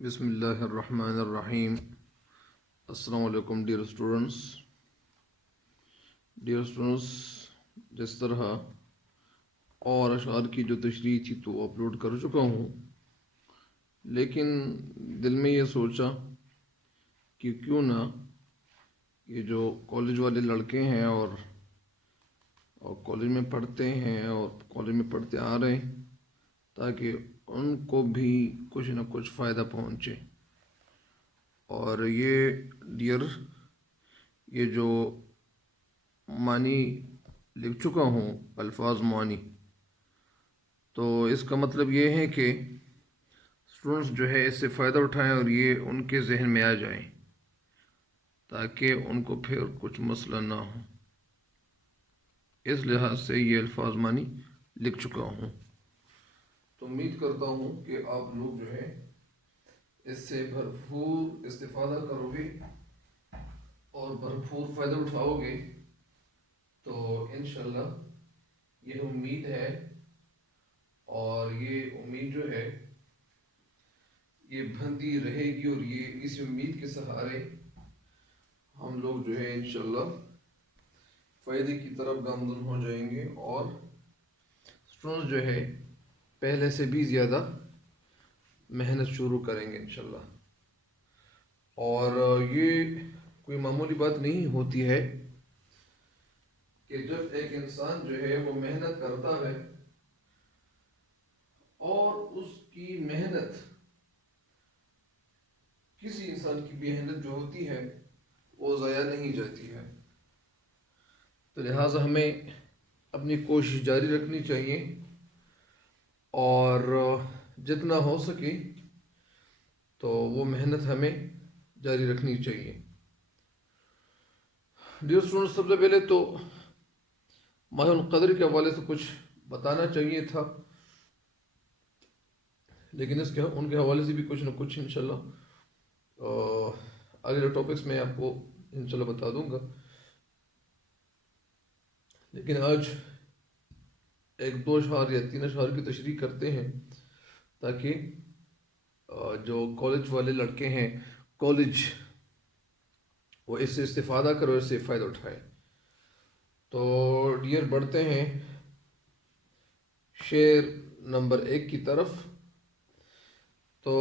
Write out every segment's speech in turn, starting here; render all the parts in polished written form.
بسم اللہ الرحمن الرحیم۔ السلام علیکم ڈیئر اسٹوڈنٹس۔ جس طرح اور اشعار کی جو تشریح تھی تو اپلوڈ کر چکا ہوں، لیکن دل میں یہ سوچا کہ کیوں نہ یہ جو کالج والے لڑکے ہیں اور کالج میں پڑھتے ہیں اور کالج میں پڑھتے آ رہے ہیں، تاکہ ان کو بھی کچھ نہ کچھ فائدہ پہنچے۔ اور یہ جو معنی لکھ چکا ہوں، الفاظ معنی، تو اس کا مطلب یہ ہے کہ اسٹوڈنٹس جو ہے اس سے فائدہ اٹھائیں اور یہ ان کے ذہن میں آ جائیں، تاکہ ان کو پھر کچھ مسئلہ نہ ہو۔ اس لحاظ سے یہ الفاظ معنی لکھ چکا ہوں، تو امید کرتا ہوں کہ آپ لوگ جو ہے اس سے بھرپور استفادہ کرو گے اور بھرپور فائدہ اٹھاؤ گے، تو انشاءاللہ یہ امید ہے، اور یہ امید جو ہے یہ بندھی رہے گی، اور یہ اس امید کے سہارے ہم لوگ جو ہے انشاءاللہ فائدے کی طرف گامزن ہو جائیں گے، اور اسٹوڈنٹس جو ہے پہلے سے بھی زیادہ محنت شروع کریں گے انشاءاللہ۔ اور یہ کوئی معمولی بات نہیں ہوتی ہے کہ جب ایک انسان جو ہے وہ محنت کرتا ہے اور اس کی محنت، کسی انسان کی محنت جو ہوتی ہے وہ ضائع نہیں جاتی ہے، تو لہٰذا ہمیں اپنی کوشش جاری رکھنی چاہیے، اور جتنا ہو سکے تو وہ محنت ہمیں جاری رکھنی چاہیے۔ ڈیئر اسٹوڈنٹ، سب سے پہلے تو ماہ القدر کے حوالے سے کچھ بتانا چاہیے تھا، لیکن ان کے حوالے سے بھی کچھ نہ کچھ انشاءاللہ اگلے ٹاپکس میں آپ کو انشاءاللہ بتا دوں گا۔ لیکن آج ایک 2 اشعار یا 3 اشعار کی تشریح کرتے ہیں، تاکہ جو کالج والے لڑکے ہیں، کالج، وہ اس سے استفادہ کرو، اس سے فائدہ اٹھائے۔ تو ڈیئر بڑھتے ہیں شعر نمبر 1 کی طرف۔ تو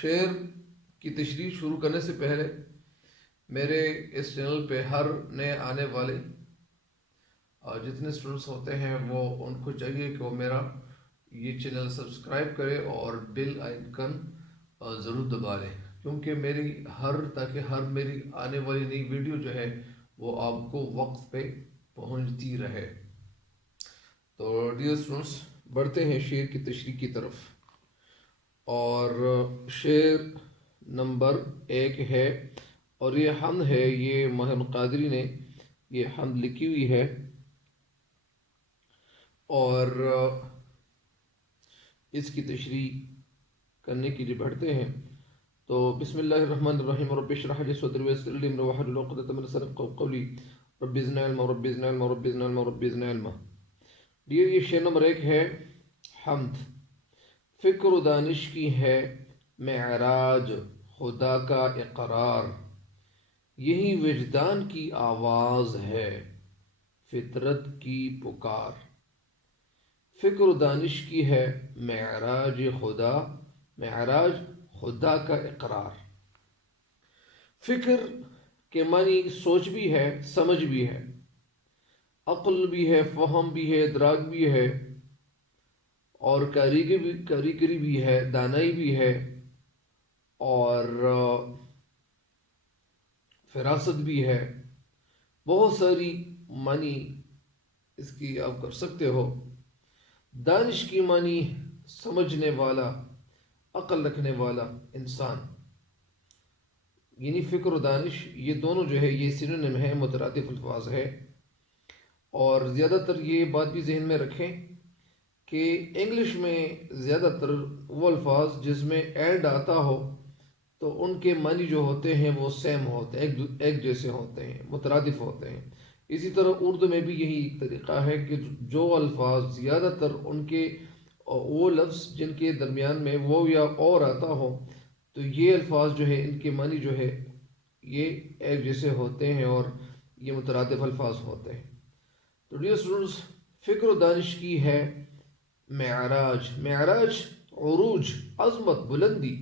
شعر کی تشریح شروع کرنے سے پہلے میرے اس چینل پہ ہر نئے آنے والے جتنے اسٹوڈنٹس ہوتے ہیں، وہ ان کو چاہیے کہ وہ میرا یہ چینل سبسکرائب کرے اور بیل آئیکن ضرور دبا لیں، کیونکہ تاکہ ہر میری آنے والی نئی ویڈیو جو ہے وہ آپ کو وقت پہ پہنچتی رہے۔ تو ڈیئر اسٹوڈنٹس، بڑھتے ہیں شعر کی تشریح کی طرف، اور شعر نمبر 1 ہے، اور یہ حمد ہے، یہ ماہ القادری نے یہ حمد لکھی ہوئی ہے، اور اس کی تشریح کرنے کے لیے بڑھتے ہیں۔ تو بسم اللہ الرحمن الرحیم، رب اشرح لی صدری ویسر لی امری واحلل عقدۃ من لسانی یفقهوا قولی، رب زدنی علما رب زدنی علما رب زدنی علما رب زدنی علما۔ یہ شعر نمبر 1 ہے، حمد۔ فکر و دانش کی ہے معراج، خدا کا اقرار، یہی وجدان کی آواز ہے، فطرت کی پکار۔ فکر و دانش کی ہے معراج خدا کا اقرار۔ فکر کے معنی سوچ بھی ہے، سمجھ بھی ہے، عقل بھی ہے، فہم بھی ہے، ادراک بھی ہے، اور کاریگری بھی ہے، دانائی بھی ہے، اور فراست بھی ہے۔ بہت ساری معنی اس کی آپ کر سکتے ہو۔ دانش کی معنی سمجھنے والا، عقل رکھنے والا انسان، یعنی فکر و دانش، یہ دونوں جو ہے یہ سینونیم ہے، مترادف الفاظ ہے۔ اور زیادہ تر یہ بات بھی ذہن میں رکھیں کہ انگلش میں زیادہ تر وہ الفاظ جس میں اینڈ آتا ہو تو ان کے معنی جو ہوتے ہیں وہ سیم ہوتے ہیں، ایک جیسے ہوتے ہیں، مترادف ہوتے ہیں۔ اسی طرح اردو میں بھی یہی ایک طریقہ ہے کہ جو الفاظ زیادہ تر ان کے وہ لفظ جن کے درمیان میں وہ یا اور آتا ہو تو یہ الفاظ جو ہے ان کے معنی جو ہے یہ ایک جیسے ہوتے ہیں اور یہ مترادف الفاظ ہوتے ہیں. تو ڈیئر اسٹوڈنٹس، فکر و دانش کی ہے معراج. معراج عروج، عظمت، بلندی،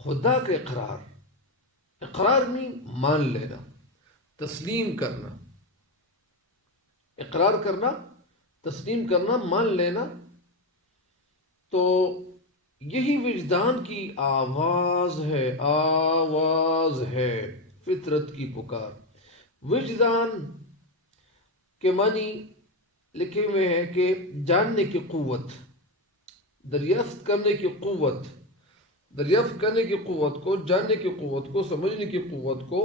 خدا کا اقرار. اقرار میں مان لینا، تسلیم کرنا. اقرار کرنا، تسلیم کرنا، مان لینا. تو یہی وجدان کی آواز ہے، آواز ہے فطرت کی پکار. وجدان کے معنی لکھے ہوئے ہیں کہ جاننے کی قوت، دریافت کرنے کی قوت. دریافت کرنے کی قوت کو، جاننے کی قوت کو، سمجھنے کی قوت کو،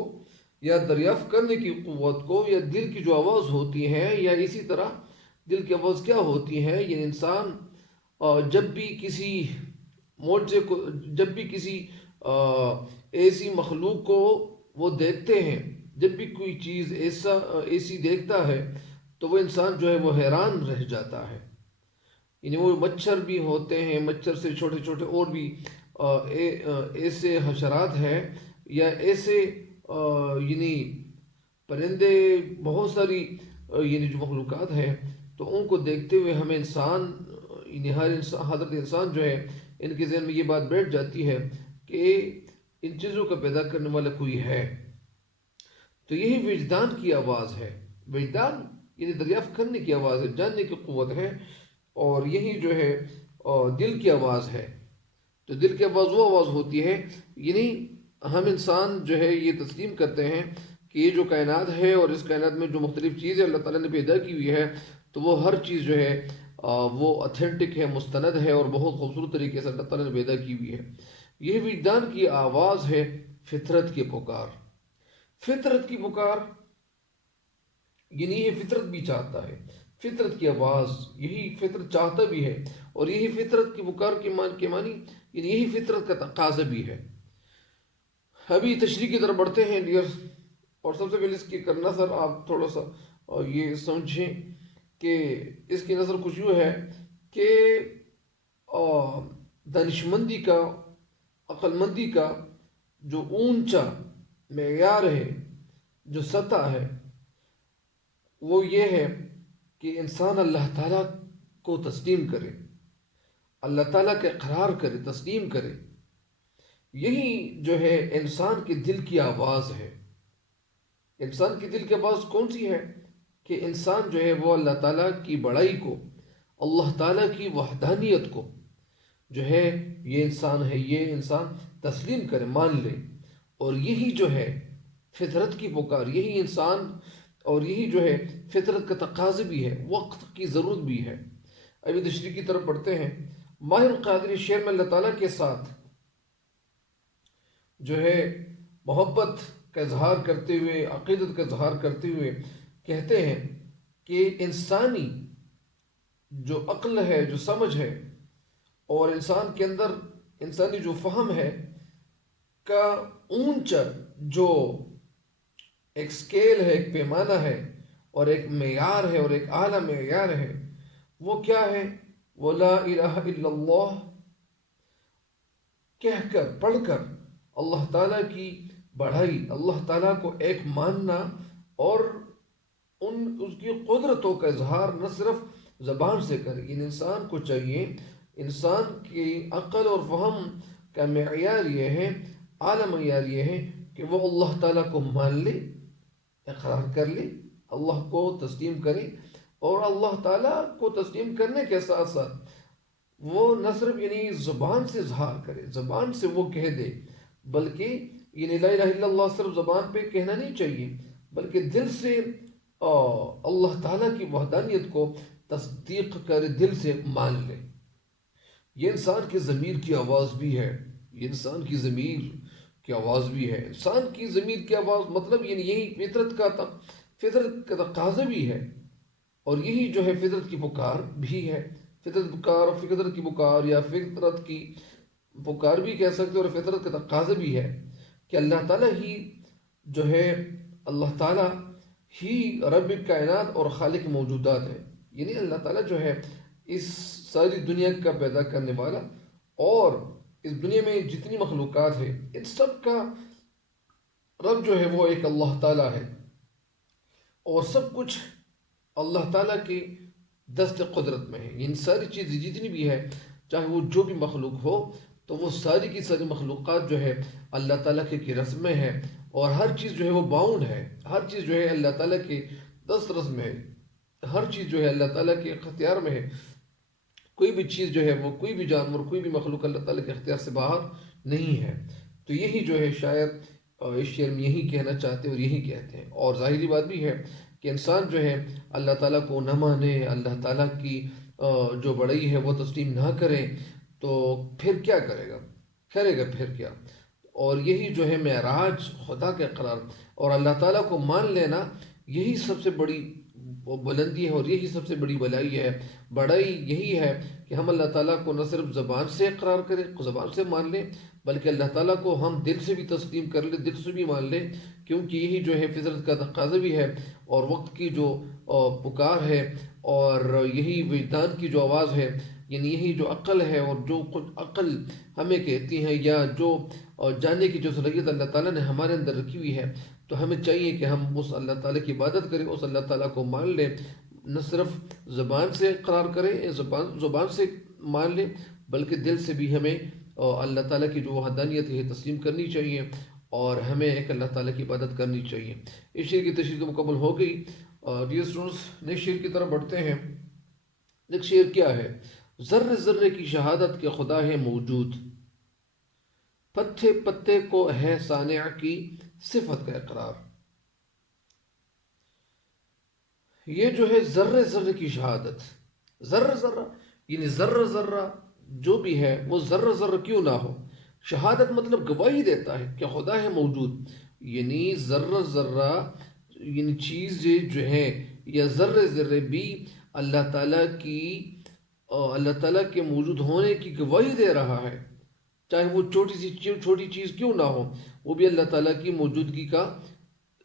یا دریافت کرنے کی قوت کو، یا دل کی جو آواز ہوتی ہے، یا اسی طرح دل کی آواز کیا ہوتی ہے. یہ انسان جب بھی کسی معجزے کو، جب بھی کسی ایسی مخلوق کو وہ دیکھتے ہیں، جب بھی کوئی چیز ایسی دیکھتا ہے تو وہ انسان جو ہے وہ حیران رہ جاتا ہے. یعنی وہ مچھر بھی ہوتے ہیں، مچھر سے چھوٹے چھوٹے اور بھی ایسے حشرات ہیں، یا ایسے یعنی پرندے، بہت ساری یعنی جو مخلوقات ہیں، تو ان کو دیکھتے ہوئے ہمیں انسان، یعنی ہر انسان، حضرت انسان جو ہے، ان کے ذہن میں یہ بات بیٹھ جاتی ہے کہ ان چیزوں کا پیدا کرنے والا کوئی ہے. تو یہی وجدان کی آواز ہے. وجدان یعنی دریافت کرنے کی آواز ہے، جاننے کی قوت ہے، اور یہی جو ہے دل کی آواز ہے. تو دل کی آواز وہ آواز ہوتی ہے، یعنی ہم انسان جو ہے یہ تسلیم کرتے ہیں کہ یہ جو کائنات ہے، اور اس کائنات میں جو مختلف چیزیں اللہ تعالیٰ نے پیدا کی ہوئی ہے، تو وہ ہر چیز جو ہے وہ اتھینٹک ہے، مستند ہے، اور بہت خوبصورت طریقے سے اللہ تعالیٰ نے پیدا کی ہوئی ہے. یہ وجدان کی آواز ہے فطرت کی پکار. فطرت کی پکار یعنی یہ فطرت بھی چاہتا ہے، فطرت کی آواز، یہی فطرت چاہتا بھی ہے، اور یہی فطرت کی پکار کے معنی یعنی یہی فطرت کا تقاضا بھی ہے. ابھی تشریح کی طرف بڑھتے ہیں ڈیئر. اور سب سے پہلے اس کی نظر آپ تھوڑا سا یہ سمجھیں کہ اس کی نظر کچھ یوں ہے کہ دانشمندی کا، عقل مندی کا جو اونچا معیار ہے، جو سطح ہے، وہ یہ ہے کہ انسان اللہ تعالیٰ کو تسلیم کرے، اللہ تعالیٰ کا اقرار کرے، تسلیم کرے. یہی جو ہے انسان کے دل کی آواز ہے. انسان کی دل کی آواز کون سی ہے؟ کہ انسان جو ہے وہ اللہ تعالیٰ کی بڑائی کو، اللہ تعالیٰ کی وحدانیت کو جو ہے، یہ انسان تسلیم کرے، مان لے. اور یہی جو ہے فطرت کی پکار، یہی انسان، اور یہی جو ہے فطرت کا تقاضا بھی ہے، وقت کی ضرورت بھی ہے. ابھی تشریح کی طرف پڑھتے ہیں. ماہر القادری شعر میں اللہ تعالیٰ کے ساتھ جو ہے محبت کا اظہار کرتے ہوئے، عقیدت کا اظہار کرتے ہوئے کہتے ہیں کہ انسانی جو عقل ہے، جو سمجھ ہے، اور انسان کے اندر انسانی جو فہم ہے کا اونچا جو ایک سکیل ہے، ایک پیمانہ ہے، اور ایک معیار ہے، اور ایک اعلیٰ معیار ہے، وہ کیا ہے؟ وہ لا الہ الا اللہ کہہ کر، پڑھ کر اللہ تعالیٰ کی بڑھائی، اللہ تعالیٰ کو ایک ماننا، اور اس کی قدرتوں کا اظہار نہ صرف زبان سے کرے. ان انسان کو چاہیے، انسان کی عقل اور فہم کا معیار یہ ہے، اعلیٰ معیار یہ ہے کہ وہ اللہ تعالیٰ کو مان لے، اقرار کر لے، اللہ کو تسلیم کرے. اور اللہ تعالیٰ کو تسلیم کرنے کے ساتھ ساتھ وہ نہ صرف یعنی زبان سے اظہار کرے، زبان سے وہ کہہ دے، بلکہ یعنی لا الہ الا اللہ صرف زبان پہ کہنا نہیں چاہیے، بلکہ دل سے اللہ تعالیٰ کی وحدانیت کو تصدیق کرے، دل سے مان لے. یہ انسان کی ضمیر کی آواز بھی ہے، یہ انسان کی ضمیر کی آواز بھی ہے. انسان کی ضمیر کی آواز مطلب یعنی یہی فطرت کا تقاضا بھی ہے، اور یہی جو ہے فطرت کی پکار بھی ہے. فطرت کی پکار یا فطرت کی پکار بھی کہہ سکتے ہیں، اور فطرت کا تقاضا بھی ہے کہ اللہ تعالیٰ ہی جو ہے، اللہ تعالیٰ ہی رب کائنات اور خالق موجودات ہے. یعنی اللہ تعالیٰ جو ہے اس ساری دنیا کا پیدا کرنے والا، اور اس دنیا میں جتنی مخلوقات ہے ان سب کا رب جو ہے وہ ایک اللہ تعالیٰ ہے، اور سب کچھ اللہ تعالیٰ کی دست قدرت میں ہے. ان ساری چیزیں جتنی بھی ہے، چاہے وہ جو بھی مخلوق ہو، تو وہ ساری کی ساری مخلوقات جو ہے اللہ تعالیٰ کی رسم میں ہے، اور ہر چیز جو ہے وہ باؤنڈ ہے، ہر چیز جو ہے اللہ تعالیٰ کے دست رس میں ہے، ہر چیز جو ہے اللہ تعالیٰ کے اختیار میں ہے. کوئی بھی چیز جو ہے وہ، کوئی بھی جانور، کوئی بھی مخلوق اللہ تعالیٰ کے اختیار سے باہر نہیں ہے. تو یہی جو ہے شاید اس شعر میں یہی کہنا چاہتے ہیں اور یہی کہتے ہیں. اور ظاہری بات بھی ہے کہ انسان جو ہے اللہ تعالیٰ کو نہ مانے، اللہ تعالیٰ کی جو بڑائی ہے وہ تسلیم نہ کرے، تو پھر کیا کرے گا پھر کیا؟ اور یہی جو ہے معراج، خدا کا اقرار اور اللہ تعالیٰ کو مان لینا، یہی سب سے بڑی بلندی ہے، اور یہی سب سے بڑی بڑائی یہی ہے کہ ہم اللہ تعالیٰ کو نہ صرف زبان سے اقرار کریں، زبان سے مان لیں، بلکہ اللہ تعالیٰ کو ہم دل سے بھی تسلیم کر لیں، دل سے بھی مان لیں، کیونکہ یہی جو ہے فطرت کا تقاضا بھی ہے، اور وقت کی جو پکار ہے، اور یہی وجدان کی جو آواز ہے، یعنی یہی جو عقل ہے، اور جو کچھ عقل ہمیں کہتی ہے، یا جو جاننے کی جو صلاحیت اللہ تعالیٰ نے ہمارے اندر رکھی ہوئی ہے، تو ہمیں چاہیے کہ ہم اس اللہ تعالیٰ کی عبادت کریں، اس اللہ تعالیٰ کو مان لیں، نہ صرف زبان سے اقرار کریں، زبان سے مان لیں، بلکہ دل سے بھی ہمیں اللہ تعالیٰ کی جو وحدانیت ہے تسلیم کرنی چاہیے، اور ہمیں ایک اللہ تعالیٰ کی عبادت کرنی چاہیے. اس شعر کی تشریح تو مکمل ہو گئی. ڈیئر اسٹوڈنٹس، نیکسٹ شعر کی طرف بڑھتے ہیں. نیکسٹ شعر کیا ہے؟ ذرے ذرے کی شہادت کہ خدا ہے موجود، پتے پتے کو ہے صانع کی صفت کا اقرار. یہ جو ہے ذرے ذرے کی شہادت، ذرہ ذرہ یعنی ذرہ ذرہ جو بھی ہے وہ ذرہ ذرہ کیوں نہ ہو، شہادت مطلب گواہی دیتا ہے کہ خدا ہے موجود. یعنی ذرہ ذرہ یعنی چیزیں جو ہیں، یا ذرے ذرے بھی اللہ تعالیٰ کے موجود ہونے کی گواہی دے رہا ہے، چاہے وہ چھوٹی چیز کیوں نہ ہو، وہ بھی اللہ تعالیٰ کی موجودگی کا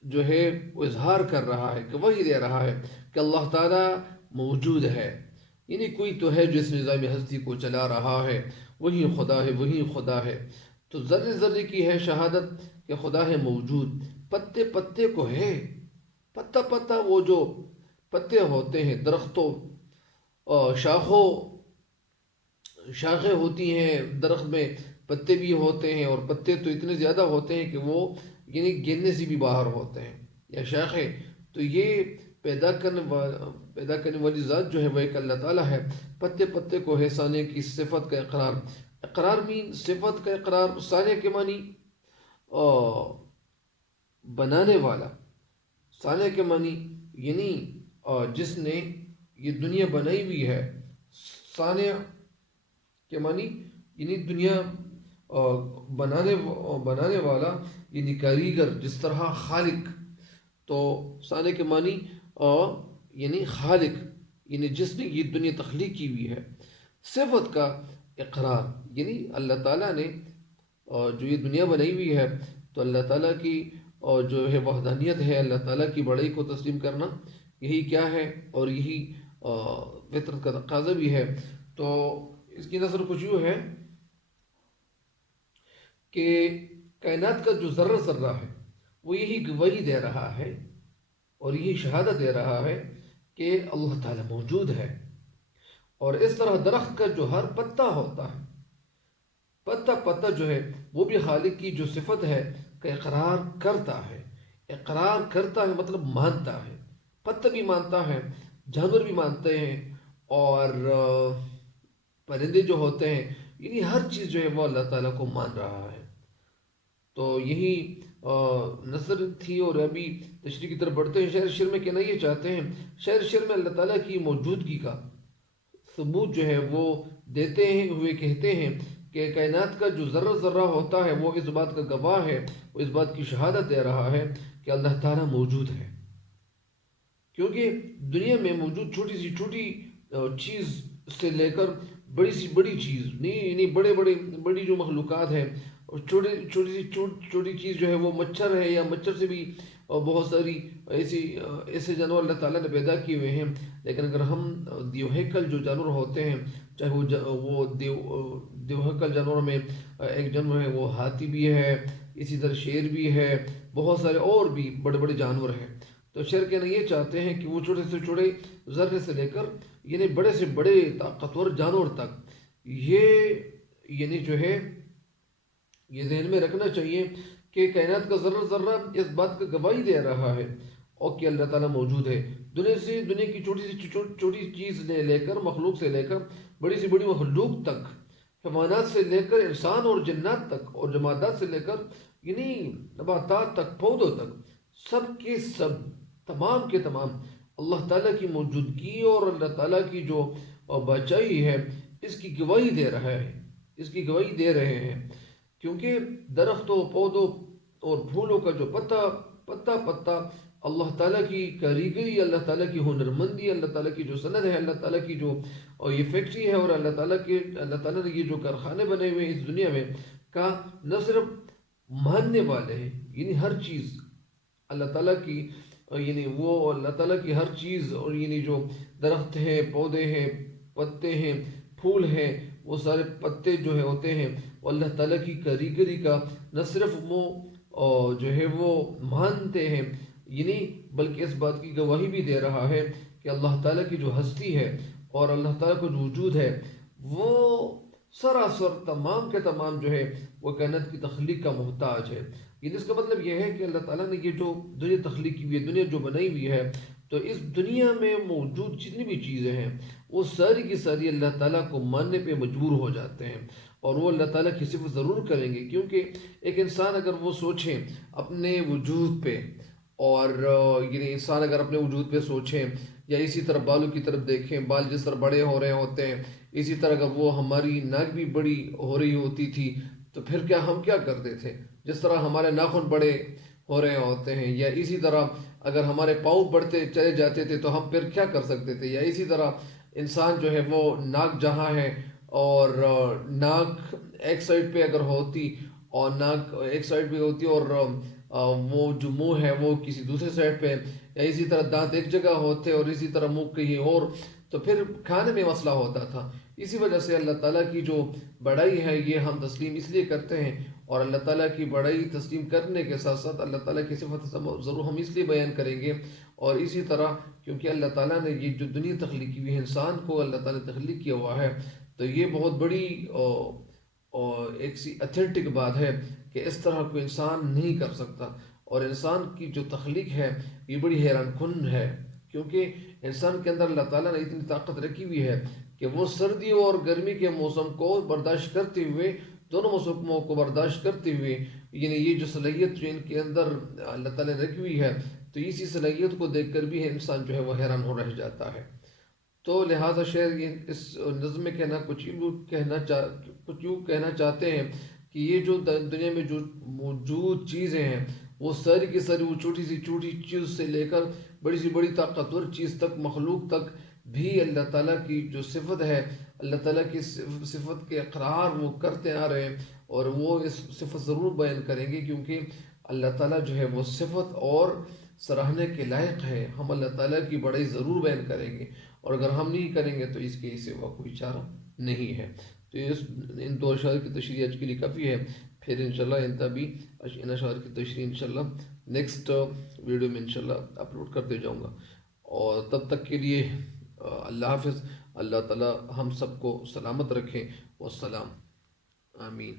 جو ہے وہ اظہار کر رہا ہے، گواہی دے رہا ہے کہ اللہ تعالیٰ موجود ہے. یعنی کوئی تو ہے جو اس نظام ہستی کو چلا رہا ہے، وہی خدا ہے. تو ذرے ذرے کی ہے شہادت کہ خدا ہے موجود، پتے پتے کو ہے، پتا وہ جو پتے ہوتے ہیں درختوں، شاخیں ہوتی ہیں درخت میں، پتے بھی ہوتے ہیں، اور پتے تو اتنے زیادہ ہوتے ہیں کہ وہ یعنی گرنے سے بھی باہر ہوتے ہیں، یا شاخیں. تو یہ پیدا کرنے والی ذات جو ہے وہ ایک اللہ تعالیٰ ہے. پتے پتے کو ہے صانع کی صفت کا اقرار مین صفت کا اقرار. صانع کے معنی بنانے والا، صانع کے معنی یعنی جس نے یہ دنیا بنائی ہوئی ہے. صانع کے معنی یعنی دنیا بنانے والا، یعنی کاریگر، جس طرح خالق. تو صانع کے معنی یعنی خالق، یعنی جس نے یہ دنیا تخلیق کی ہوئی ہے. صفت کا اقرار یعنی اللہ تعالیٰ نے جو یہ دنیا بنائی ہوئی ہے، تو اللہ تعالیٰ کی جو ہے وحدانیت ہے، اللہ تعالیٰ کی بڑائی کو تسلیم کرنا، یہی کیا ہے، اور یہی فطرت کا تقاضا بھی ہے. تو اس کی نظر کچھ یوں ہے کہ کائنات کا جو ذرہ ذرہ ہے وہ یہی گواہی دے رہا ہے، اور یہی شہادت دے رہا ہے کہ اللہ تعالیٰ موجود ہے. اور اس طرح درخت کا جو ہر پتا ہوتا ہے، پتا جو ہے وہ بھی خالق کی جو صفت ہے کہ اقرار کرتا ہے مطلب مانتا ہے. پتا بھی مانتا ہے، جانور بھی مانتے ہیں، اور پرندے جو ہوتے ہیں، یعنی ہر چیز جو ہے وہ اللہ تعالیٰ کو مان رہا ہے. تو یہی نظر تھی. اور ابھی تشریح کی طرف بڑھتے ہیں. شعر میں کہنا یہ چاہتے ہیں، شعر میں اللہ تعالیٰ کی موجودگی کا ثبوت جو ہے وہ دیتے ہوئے کہتے ہیں کہ کائنات کا جو ذرہ ذرہ ہوتا ہے وہ اس بات کا گواہ ہے، وہ اس بات کی شہادت دے رہا ہے کہ اللہ تعالیٰ موجود ہے. کیونکہ دنیا میں موجود چھوٹی سی چھوٹی چیز سے لے کر بڑی سی بڑی چیز، نہیں بڑی جو مخلوقات ہیں، اور چھوٹی چیز جو ہے وہ مچھر ہے، یا مچھر سے بھی بہت ساری ایسے جانور اللہ تعالیٰ نے پیدا کیے ہوئے ہیں. لیکن اگر ہم دیوہیکل جو جانور ہوتے ہیں، چاہے وہ دیوہکل جانوروں میں ایک جانور ہے وہ ہاتھی بھی ہے، اسی طرح شیر بھی ہے، بہت سارے اور بھی بڑے بڑے جانور ہیں۔ تو شیر کہنا یہ چاہتے ہیں کہ وہ چھوٹے سے چھوٹے ذرے سے لے کر یعنی بڑے سے بڑے طاقتور جانور تک، یہ یعنی جو ہے یہ ذہن میں رکھنا چاہیے کہ کائنات کا ذرہ ذرہ اس بات کا گواہی دے رہا ہے اور کہ اللہ تعالیٰ موجود ہے۔ دنیا کی چھوٹی سی چھوٹی چیز لے کر، مخلوق سے لے کر بڑی سی بڑی مخلوق تک، حیوانات سے لے کر انسان اور جنات تک، اور جمادات سے لے کر یعنی نباتات تک، پودوں تک، سب کے سب، تمام کے تمام اللہ تعالیٰ کی موجودگی اور اللہ تعالیٰ کی جو بچائی ہے اس کی گواہی دے رہا ہے، اس کی گواہی دے رہے ہیں۔ کیونکہ درختوں، پودوں اور پھولوں کا جو پتا اللہ تعالیٰ کی کاریگری، اللہ تعالیٰ کی ہنرمندی، اللہ تعالیٰ کی جو صنعت ہے، اللہ تعالیٰ کی جو یہ فیکٹری ہے، اور اللہ تعالیٰ نے یہ جو کارخانے بنے ہوئے اس دنیا میں کا نہ صرف ماننے والے ہیں، یعنی ہر چیز اللہ تعالیٰ کی، یعنی وہ اللہ تعالیٰ کی ہر چیز، اور یعنی جو درخت ہیں، پودے ہیں، پتے ہیں، پھول ہیں، وہ سارے پتے جو ہوتے ہیں وہ اللہ تعالیٰ کی کاریگری کا نہ صرف وہ جو ہے وہ مانتے ہیں، یعنی بلکہ اس بات کی گواہی بھی دے رہا ہے کہ اللہ تعالیٰ کی جو ہستی ہے اور اللہ تعالیٰ کا جو وجود ہے وہ سراسر تمام کے تمام جو ہے وہ کائنات کی تخلیق کا محتاج ہے۔ یعنی اس کا مطلب یہ ہے کہ اللہ تعالیٰ نے یہ جو دنیا تخلیق کی ہوئی ہے، دنیا جو بنائی ہوئی ہے، تو اس دنیا میں موجود جتنی بھی چیزیں ہیں وہ ساری کی ساری اللہ تعالیٰ کو ماننے پہ مجبور ہو جاتے ہیں، اور وہ اللہ تعالیٰ کی صفت ضرور کریں گے۔ کیونکہ ایک انسان اگر وہ سوچیں اپنے وجود پہ، اور یعنی انسان اگر اپنے وجود پہ سوچیں، یا اسی طرح بالوں کی طرف دیکھیں، بال جس طرح بڑے ہو رہے ہوتے ہیں، اسی طرح اگر وہ ہماری ناک بھی بڑی ہو رہی ہوتی تھی تو پھر کیا ہم کیا کرتے تھے؟ جس طرح ہمارے ناخن بڑے ہو رہے ہوتے ہیں، یا اسی طرح اگر ہمارے پاؤں بڑھتے چلے جاتے تھے تو ہم پھر کیا کر سکتے تھے؟ یا اسی طرح انسان جو ہے وہ ناک جہاں ہے، اور ناک ایک سائڈ پہ اگر ہوتی، اور ناک ایک سائڈ پہ ہوتی، اور وہ جو منہ ہے وہ کسی دوسرے سائڈ پہ، یا اسی طرح دانت ایک جگہ ہوتے اور اسی طرح منہ کہیں اور، تو پھر کھانے میں مسئلہ ہوتا تھا۔ اسی وجہ سے اللہ تعالیٰ کی جو بڑائی ہے یہ ہم تسلیم اس لیے کرتے ہیں، اور اللہ تعالیٰ کی بڑائی تسلیم کرنے کے ساتھ ساتھ اللہ تعالیٰ کی صفت ضرور ہم اس لیے بیان کریں گے۔ اور اسی طرح کیونکہ اللہ تعالیٰ نے یہ جو دنیا تخلیق کی ہوئی ہے، انسان کو اللہ تعالیٰ نے تخلیق کیا ہوا ہے، تو یہ بہت بڑی ایک سی اتھینٹک بات ہے کہ اس طرح کوئی انسان نہیں کر سکتا۔ اور انسان کی جو تخلیق ہے یہ بڑی حیران کن ہے، کیونکہ انسان کے اندر اللہ تعالیٰ نے اتنی طاقت رکھی ہوئی ہے کہ وہ سردی اور گرمی کے موسم کو برداشت کرتے ہوئے، دونوں موسموں کو برداشت کرتے ہوئے، یعنی یہ جو صلاحیت جو ان کے اندر اللہ تعالیٰ نے رکھی ہوئی ہے، تو اسی صلاحیت کو دیکھ کر بھی انسان جو ہے وہ حیران ہو رہ جاتا ہے۔ تو لہٰذا شعر اس نظم میں کچھ یوں کہنا چاہتے ہیں کہ یہ جو دنیا میں جو موجود چیزیں ہیں وہ ساری کی ساری، وہ چھوٹی سی چھوٹی چیز سے لے کر بڑی سی بڑی طاقتور چیز تک، مخلوق تک بھی اللہ تعالیٰ کی جو صفت ہے، اللہ تعالیٰ کی صفت کے اقرار وہ کرتے آ رہے ہیں، اور وہ اس صفت ضرور بیان کریں گے، کیونکہ اللہ تعالیٰ جو ہے وہ صفت اور سراہنے کے لائق ہے۔ ہم اللہ تعالیٰ کی بڑائی ضرور بیان کریں گے، اور اگر ہم نہیں کریں گے تو اس کے سوا کوئی چارہ نہیں ہے۔ تو ان دو اشعار کی تشریح آج کے لیے کافی ہے، پھر انشاءاللہ ان اشعار کی تشریح انشاءاللہ نیکسٹ ویڈیو میں انشاءاللہ اپلوڈ کرتے جاؤں گا۔ اور تب تک کے لیے اللہ حافظ۔ اللہ تعالیٰ ہم سب کو سلامت رکھیں، والسلام، آمین۔